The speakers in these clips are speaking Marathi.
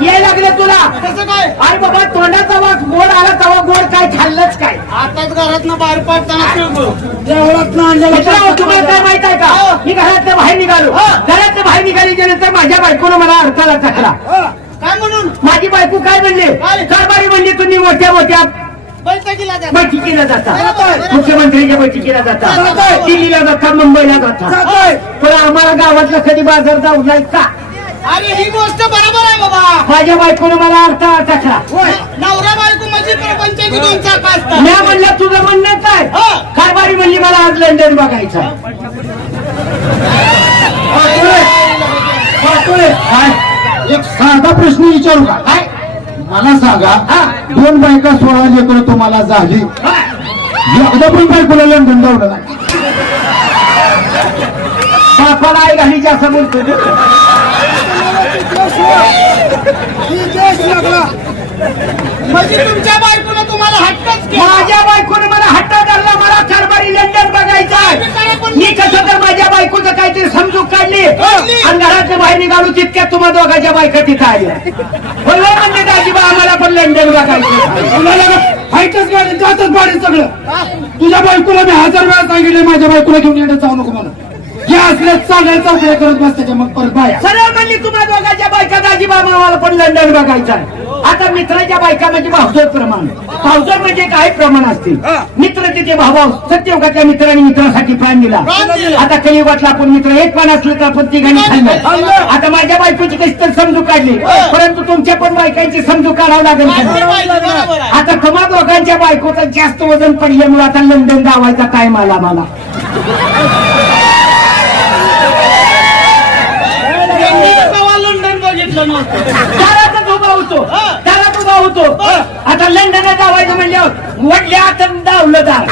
लागले तुला. कसं काय? अरे बाबा तोंडाचा वास गोड आला तवा गोड काय खाल्लंच काय? आताच घरात ना बाहेर पडताना देवळात ना तुम्हाला काय माहीत आहे का? मी घरातल्या बाहेर निघालो. घरातल्या बाहेर निघाली नंतर माझ्या बायकोनं मला अडथळा टाकला. काय म्हणून? माझी बायको काय म्हणले? कारभारी म्हणली तुम्ही मोठ्या मोठ्या बैठकीला द्या बैठकीला जाता. बरोबर. मुख्यमंत्र्यांच्या बैठकीला जाता. जाता. दिल्लीला जाता मुंबईला जाता. जातोय. पण आम्हाला गावातला कधी बाजार जाऊ नाही का? अरे ही गोष्ट बरोबर आहे बाबा. माझ्या बायकोनं मला अडथळा टाकला नवरा बायको म्हणजे प्रपंचाची दोन चाक असतात मी म्हणलं तुझं म्हणणं काय? हा. कारभारी म्हणली मला आज लंडन बघायचं काय? एक साधा प्रश्न विचारू का? काय? मला सांगा हा. दोन बायका सोळा लेकर तुम्हाला झाली. हा. एकदा पण बायकोला लंडन जावलं नाही. बापाला आई घालीची असं बोलतो म्हणजे तुमच्या बायकोनं तुम्हाला हट्टच माझ्या बायकोने मला हट्ट धरला मला कारभारी लंडन बघायचा आहे. मी कसं तर माझ्या बायकोचं काहीतरी समजूक काढली. आणि घराच्या बाहेर निघालो तितक्यात तुम्हा दोघांच्या बायका तिथं आल्या. बोललो म्हणजे दाजीबा आम्हाला पण लंडन बघायचं तुला फाईटच गाडी जातच गाडी सगळं. तुझ्या बायकोला मी हजार वेळा सांगितले माझ्या बायकोला घेऊन येण्यात जाऊ नको मला. हे असले चांगल्या चौकड्या करत बसते मग परत बाया. सरळ म्हणली तुम्हा दोघांच्या बायका दाजीबा आम्हाला पण लंडन बघायचं आता मित्राच्या बायका म्हणजे भावजोड प्रमाण. भावजोड म्हणजे काय प्रमाण असते? मित्र तिथे भाव सत्ययुगाच्या मित्राने मित्रासाठी प्राण दिला. आता कलियुगातला आपण मित्र एक पान असलं तर आपण तिघांनी खाल्लं. आता माझ्या बायकोची कशी तर समजूक काढली. परंतु तुमच्या पण बायकांची समजूक काढावं लागेल. आता तुम्हा दोघांच्या बायकोचं जास्त वजन पडल्यामुळे आता लंडन जावायचा टाइम आला मला त्यांनी कवा लंडन नव्हतं. दारातच उभा होतो. दारात उभा होतो. आता लंडनला जावायचं म्हणल्यावर वडल्या आता धावलं दार.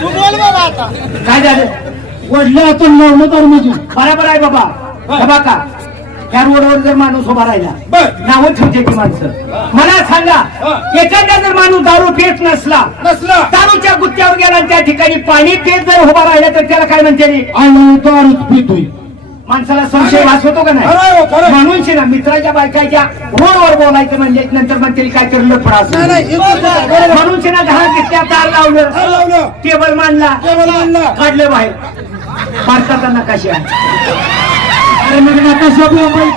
तू बोल बाबा आता. काय झालं? वडल्या आपण लावलं तर म्हणजे. बरोबर आहे बाबा. बाबा का त्या रोडवर जर माणूस उभा राहिला. नावं ठेवते ती माणसं. मला सांगा एखादा जर माणूस दारू पित नसला नसला. दारूच्या गुत्त्यावर गेला आणि त्या ठिकाणी पाणी पित जर उभा राहिला तर त्याला काय म्हणते रे? आणि दारूच पितोय. माणसाला संशय होतो का हो, नाही आहे. म्हणून शे ना मित्राच्या बायकाच्या रोडवर बोलायचं म्हणजे नंतर म्हणते काय तरी हे बरोबर, बरोबर. म्हणून शे ना घरात घेतल्या तार लावलं. टेबल मांडला. काढलं बाहेर. भारताचा नकाशा अरे मग नकाशा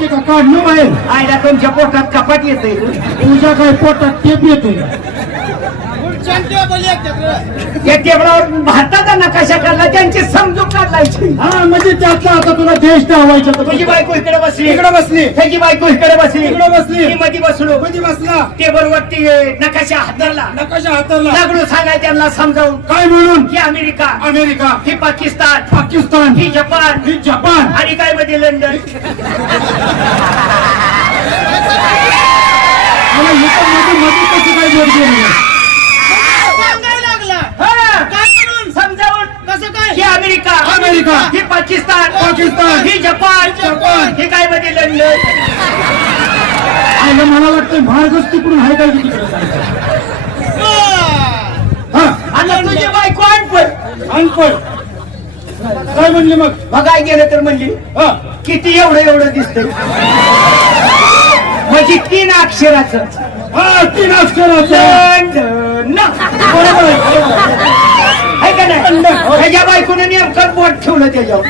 का? काढलं बाहेर. आयला तुमच्या पोटात कपाट येते तुझ्या काय पोटात टेप येतोय? या टेबलावर भारताचा नकाशा काढला त्यांची समजूक काढलायची. हा म्हणजे त्यातला आता तुला देश ठेवायचा तर तुझी बायको इकडे बसली. इकडे बसली. त्याची बायको इकडे बसली. इकडे बसली. मी मध्ये बसलो. कधी बसला. टेबल वरती नकाशा हातरला. नकाशा हाताला लागलो सांगाय त्यांना समजावून. काय म्हणून? ही अमेरिका. अमेरिका. ही पाकिस्तान. पाकिस्तान. ही जपान. ही जपान. आणि काय मध्ये लंडन. मला मध्ये मध्ये कसं काय जोड गेलं सांगायला लागला हा, काय म्हणून समजावून? कसं काय? ही अमेरिका अमेरिका. ही पाकिस्तान पाकिस्तान. ही जपान. जपान. ही काय मध्ये लंडन? आयला मला वाटतं भारतच तिकडून आहे काय तिकडे? आता तुझी बायको अनपड अनपड काय म्हणले मग? बघाय गेलं तर म्हणली? हा. किती एवढं एवढं दिसतंय? म्हणजे तीन अक्षराचं. हा तीन अक्षराचं लंडन बरोबर आहे, बरोबर. आहे. आहे का नाही? त्याच्या बायकोने नेमकं बोट ठेवलं त्याच्यावर.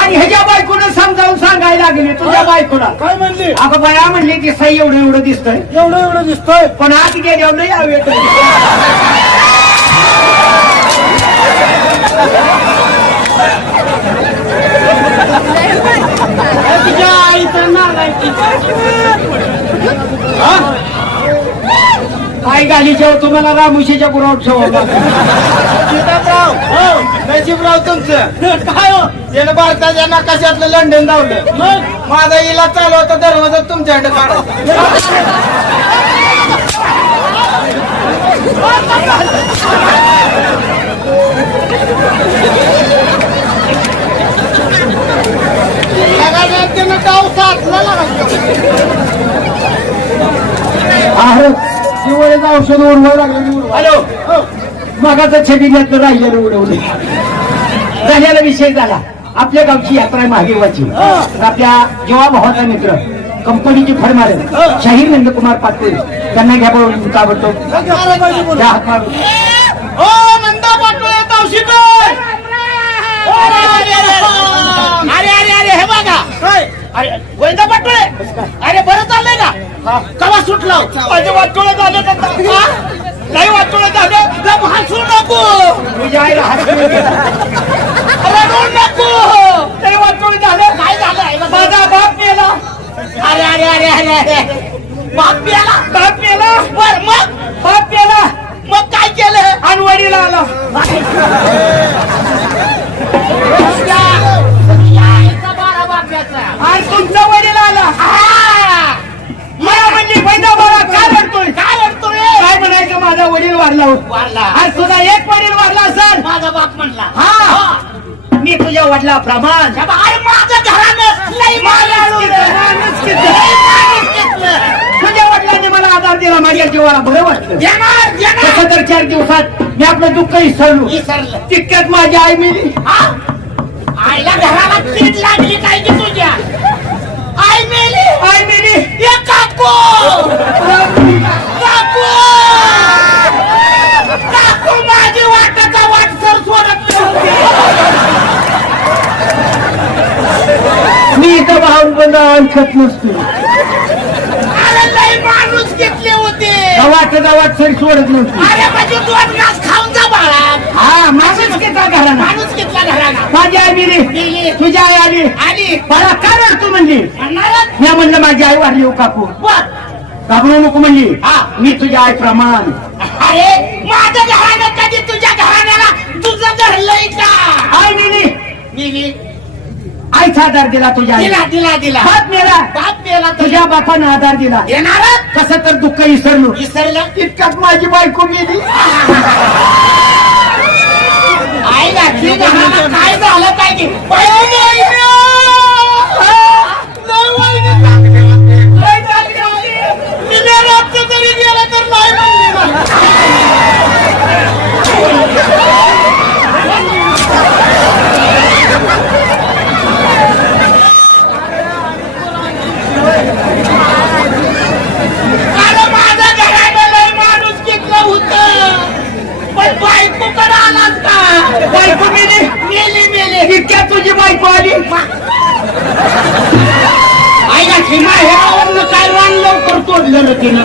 आणि ह्याच्या बायकोनं समजावून सांगायला लागले तुझ्या बायकोला. काय म्हणले? अगं बाया म्हणली की साई एवढं एवढं दिसतंय. एवढं एवढं दिसतोय? पण आत गेल्यावर नाही यावे काय गाली ठेव तुम्हाला रामुशीच्या गुरावर ठेवला सीताराव हो नशीबराव तुमचं. काय हो? त्यानं भारताच्या नकाशातलं लंडन धावलं. मग? माझा इला चालू होता दरवाजा तुमच्याकडे काढायचा त्यानं गाव साधला आहे. शिवळेचं औषध लागले हॅलो. मगाचं छबी घेतलं राहिलेलं उडवले. झालेला विषय झाला. आपल्या गावची यात्रा महादेवाची. आपल्या जेव्हा भावाचा मित्र कंपनीची फरमार शाहीर नंदकुमार पाटील त्यांना घ्या बोलून ताबडतोब द्या हात मारून. ओ नंदा पाटोळे तावशीकर अरे अरे अरे अरे अरे हे बघा अरे गोविंदा पाटोळे अरे बरं चाललंय का कवा सुटला? माझे वाटोळे झाले का? नाही वाटोळे झाले हसू नको. नाही. रडू नको. ते वाटोळं झालं काय झालं? माझा बाप मेला. अरे अरे अरे अरे अरे. बाप मेला? बाप मेला. बर मग? बाप मेला. मग काय केलं? आणि वडील आला. वारला होता. वारला. आज तुझा एक वडील वारला असेल माझा बाप म्हणला. हा. मी तुझ्या वडिला प्रमाण माझं घरानं घेतलं. तुझ्या वडिलांनी मला आधार दिला. माझ्या जीवाला बरं वाटलं. येणार येणार. तसं तर चार दिवसात मी आपलं दुःख विसरलो विसरलं तितक्यात माझी आई मिली. हा? आईला घराला कीड लागली काय की तुझ्या. आई मेली. आई मिली. काकू! काकू! काकू माझी वाटाचा वाटसर सोडत नव्हती. मी इथं भाऊन आणखत नसतो. अरे माणूस घेतले होते. वाटत वाट सरी सोडत नसतो अरे म्हणजे दोन घास खाऊन जा बाळा. हा माणूस घेता घराला. माणूस घेतला घराला. माझी आई गेली तुझी आई आली. आली. मला काय रडतो म्हणली? मी म्हणलं माझी आई वारली हो काकू. बर. घाबरू नको म्हणली. हा. मी तुझ्या आई प्रमाण. अरे माझं घरानं कधी तुझ्या धरलंय का? आईचा आधार दिला तुझ्या आई दिला दिला दिला. बाप मेला. बाप मेला तुझ्या. तुझ्या बापानं आधार दिला. येणारच कसं तर दुःख विसरलो विसरलं इतक्यात माझी बायको मेली. आई घातली काय झालं काय की वहिनी, वहिनी! मेली तुझी बायको आली? आई का सीमा काय रान लवकर तोडलेलं तिनं.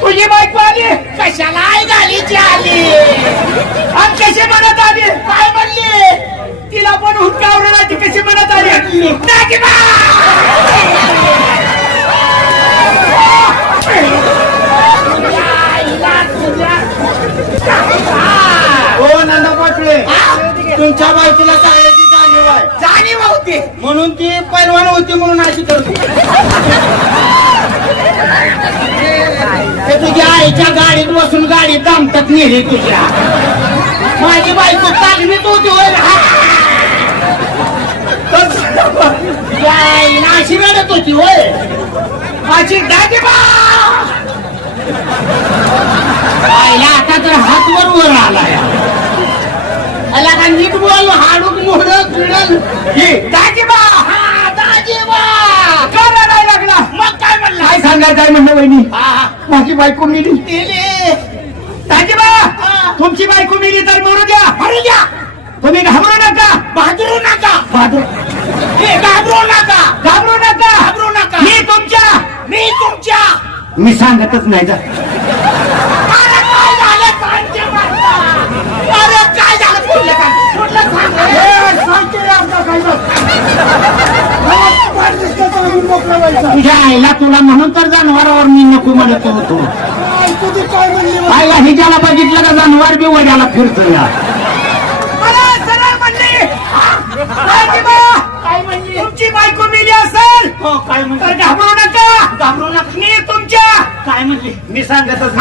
तुझी बायको आली? कशाला आई घालीची आली? आणि कशी म्हणत आली? काय म्हणली? तिला पण हुंकावलं ती कशी म्हणत आली? नागिबा आईला तुझ्या- हो नंदा पाटोळे हा? तुमच्या बायकोला चालायची जाणीव आहे. जाणीव होती. म्हणून ती पैलवान होती म्हणून अशी करते. ते तुझ्या आईच्या गाडीत बसून गाडी दामतात नेली तुझ्या. माझी बायको तालमीत होती होय? तुझ्या आईला अशी रडत होती होय. माझी दादी बा. आईला आता तर हात वर वर आला हाडूक मोड किडल दाजीबा! हा दाजीबा! का रडायला लागला. मग काय म्हणला? काय सांगायचं आहे म्हणलं वहिनी? हा माझी बायको मिली. दिली दाजीबा. तुमची बायको मिली तर मरू द्या. मरू द्या. तुम्ही घाबरू नका. बहादरू नका. बहादूर हे घाबरू नका. घाबरू नका. घाबरू नका. मी तुमच्या. मी तुमच्या. मी सांगतच नाही जा अरे काय झालं सांगते मारता. अरे काय झालं पुढलं सांग पुढलं सांग तुझ्या आईला तुला म्हणून तर जनावरावर मी नको म्हणत होतो. आईला हिच्याला बघितलं का जनावर बी वड्याला फिरतो या? काय म्हणली? तुमची बायको मिली असेल हो काय तर म्हणली घाबरू नका. घाबरू नका. मी तुमच्या काय म्हणली? मी सांगतच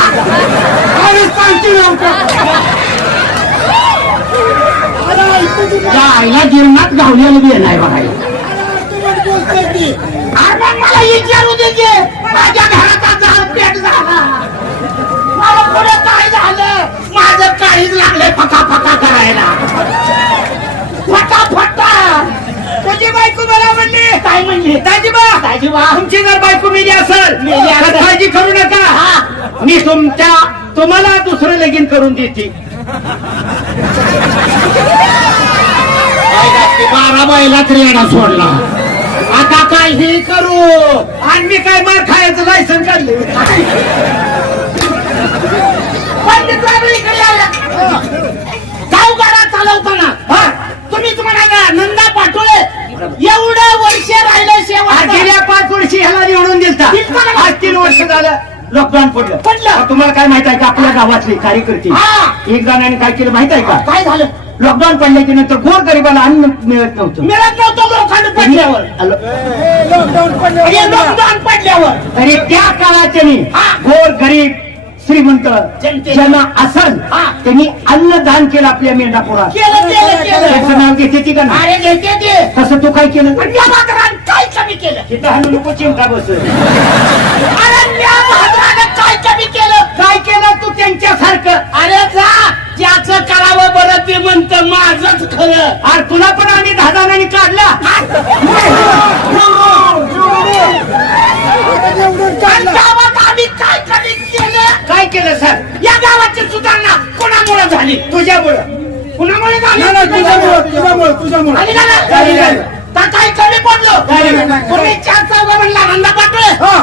आईला जीवनात गावलेलं बी नाही बघायला मग मला विचारू दे माझ्या घराचा जाळ पेट झाला. मला पुढे काय झालं? माझं काहीच लागलंय फका फका करायला. फटा तुझी बायको मला म्हणले. काय म्हणले? दाजीबा. दाजीबा? तुमची जर बायको मेली असेल मेली असेल. काळजी करू नका. हा. मी तुमच्या तुम्हाला दुसरं लगीन करून देते. बारा बायला त्रियाणा सोडला. आता काय हे करू? आणि मी काय मार खायचं लायसन काढले? पंडित बाबू इकडे आला. गावगाडा चालवताना. हा? तुम्ही तुम्हाला नंदा पाटोळे एवढं वर्ष राहिलं शेवट गेल्या पाच वर्षी ह्याला निवडून दिलता? आज तीन वर्ष झालं. लॉकडाऊन पडलं. पडलं. तुम्हाला काय माहीत आहे का? आपल्या गावातले कार्यकर्ते. हा. एक जणांनी काय केलं माहीत आहे का? काय झालं? लॉकडाऊन पडल्याच्या नंतर गोर गरिबाला अन्न मिळत नव्हतं. मिळत नव्हतं लोखंड पडल्यावर. हे लॉकडाऊन पडल्यावर. तरी त्या काळात त्यांनी हा. गोर गरीब श्रीमंत जनते. ज्यांना असल हा. त्यांनी अन्नदान केलं आपल्या मेंढापुरात केलं केलं त्याचं केलं नाव घेते ती का नाही? अरे घेते ते. तसं तू काय केलं? पण या काय कमी केलं? तिथं हाणू नको चिंता बस. अरे या भाकरानं काय कमी केलं काय केलं तू त्यांच्यासारखं अरे जा ज्याचं करावं बरं ते म्हणतं माझंच खरं अरे तुला पण आम्ही दहा जणांनी काढला पण गावात आम्ही काय केलं काय केलं सर या गावाची सुधारणा कोणामुळे झाली तुझ्यामुळं कुणामुळे नाही, झाली नाही, तुझ्यामुळं तुझ्यामुळं तुझ्यामुळं झाली का नाही? झाली, झाली. तर काही कमी पडलो. तुम्ही चार चौघा म्हणला नंदा पाटोळे हा.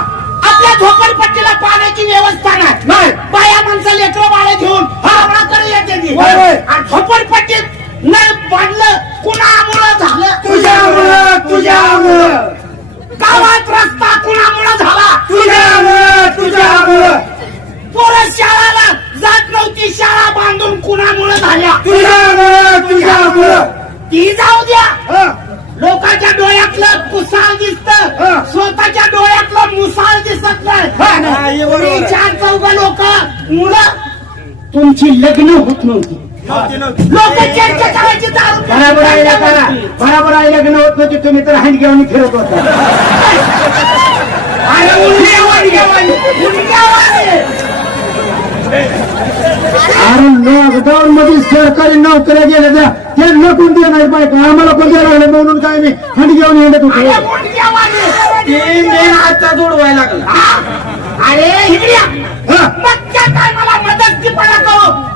आपल्या झोपडपट्टीला पाण्याची व्यवस्था नाही नाही. बाया माणसं लेकरं बाळे घेऊन हावडाकडे येते ती. होय, होय. आणि झोपडपट्टीत नळ बांधलं कुणामुळं झालं? तुझ्यामुळं तुझ्यामुळं. गावात रस्ता कुणामुळं झाला? तुझ्यामुळं तुझ्यामुळं. पोरं शाळाला जात नव्हती शाळा बांधून कुणामुळं झाल्या? तुझ्यामुळं तुझ्यामुळं. ती जाऊ द्या. हा. लोकांच्या डोळ्यातलं कुसाळ दिसत. स्वतःच्या डोळ्यातलं मुसाळ दिसत नाही. चार चौघ लोक मुलं तुमची लग्न होत नव्हती. लोक चर्चा करायची बराबर करा. बराबर होत नव्हती तुम्ही तर हँड घेऊन फिरत होता अरे लॉकडाऊन मध्ये सरकारी नोकऱ्या गेल्या त्या त्यांना कोण देणार बायका आम्हाला कोण द्यायला लागले म्हणून काय मी हंड घेऊन येत अरे होतो. आता जोडवायला लागला? अरे. हा. टायमाला मदत ती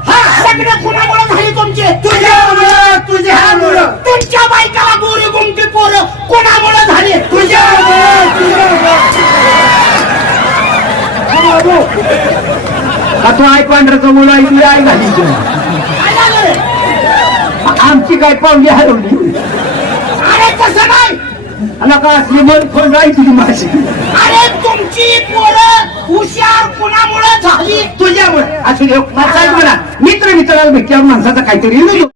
कुणामुळे झाली तुमची. तुझ्यामुळं तुझ्यामुळं तुमच्या बायकाला गोरी गुमटी पोरं कोणामुळे झाली? तुझ्यामुळं तुझ्यामुळं तू आई पांढऱ्याचं मुलं आई झालं? आमची काय पाहुणी हरवली? अरे तसं नाही. आला का असली मन खोल राहायची माझी? अरे तुमची पोरं हुशार कुणामुळे झाली? तुझ्यामुळे. असू दे हो. म्हणा. मित्र मित्राला भेटल्यावर माणसाचा काहीतरी